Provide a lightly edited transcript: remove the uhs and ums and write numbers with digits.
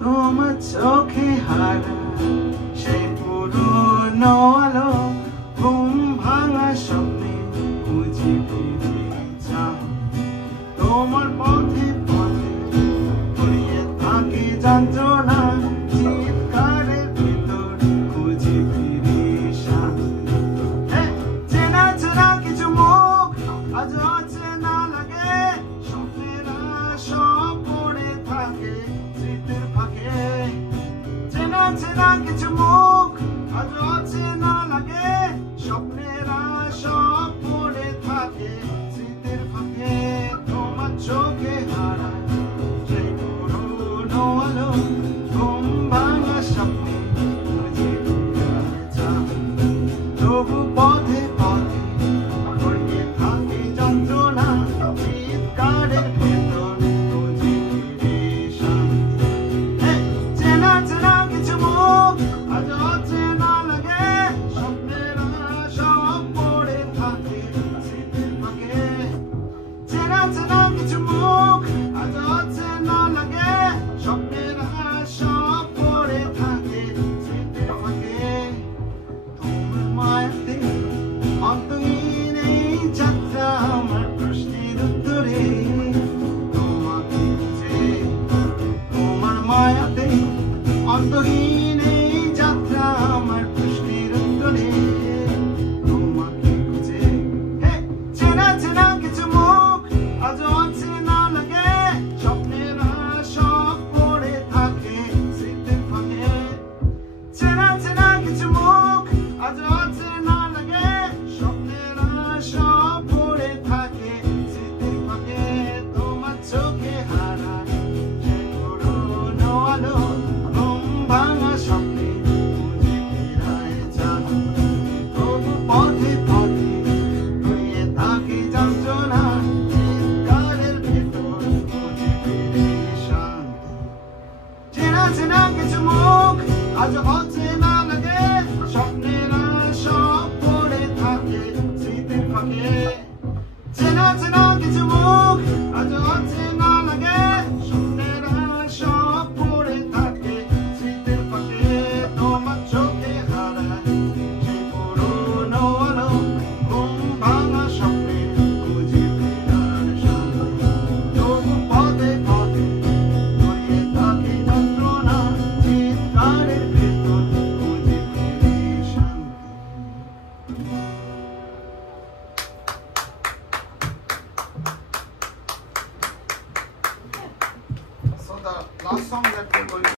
তোমার চোখে হারা সেই পুরনো আলো, ঘুম ভাঙা স্বপ্নে খুঁজে ফিরে যাও। তোমার পথে পথে ঘুরিয়ে থাকে যন্ত্রণা, চিৎকারের ভিতর খুঁজে ফিরে শান্তি। চেনা চেনা কিছু মুখ আজ অচেনা লাগে, স্বপ্নেরা সব পড়ে থাকে স্মৃতির ফাঁকে। চেনা চেনা কিছু মুখ আজ অচেনা লাগে, স্বপ্নেরা সব পড়ে থাকে স্মৃতির ফাঁকে। তোমার চোখে হারা সেই পুরনো আলো, ঘুম ভাঙা স্বপ্নে খুঁজে ফিরে যাও। তবু পথে পথে ঘুরিয়ে থাকে যন্ত্রণা, চিৎকারের ভেতর খুঁজে ফিরে শান্তি। চেনা চেনা কিছু মুখ আজ অচেনা লাগে, স্বপ্নেরা সব পড়ে থাকে স্মৃতির ফাঁকে। চেনা চেনা কিছু মুখ আজ অচেনা লাগে, স্বপ্নেরা সব পড়ে থাকে স্মৃতির ফাঁকে। তোমার মায়াতে অন্তহীন এই যাত্রা, আমার প্রশ্নের উত্তরে তোমাকে খুঁজে। তোমার মায়াতে অন্তহীন এই যাত্রা, আমার প্রশ্নের উত্তরে তোমাকে খুঁজে। চেনা চেনা কিছু মুখ আজ অচেনা লাগে, স্বপ্নেরা সব পড়ে থাকে স্মৃতির ফাঁকে। চেনা চেনা কিছু মুখ আজ অচেনা লাগে, স্বপ্নেরা সব পড়ে থাকে স্মৃতির ফাঁকে। তোমার চোখে হারা সেই পুরনো আলো, ঘুম ভাঙা স্বপ্নে খুঁজে ফিরে যাও। তবু পথে পথে ঘুরিয়ে থাকে যন্ত্রণা, চিৎকারের ভেতর খুঁজে ফিরে শান্তি। চেনা চেনা কিছু মুখ আজ অচেনা লাগে, স্বপ্নেরা সব পড়ে থাকে স্মৃতির ফাঁকে। চেনা চেনা কিছু মুখ আজ অচেনা লাগে, স্বপ্নেরা সব পড়ে থাকে স্মৃতির ফাঁকে। তোমার চোখে হারা সেই পুরনো আলো, ঘুম ভাঙা স্বপ্নে খুঁজে ফেরার শান্তি। তবু পথে পথে ঘুরিয়ে থাকে যন্ত্রণা, চিৎকারের ভেতর খুঁজে ফিরে শান্তি। So the last song that we're going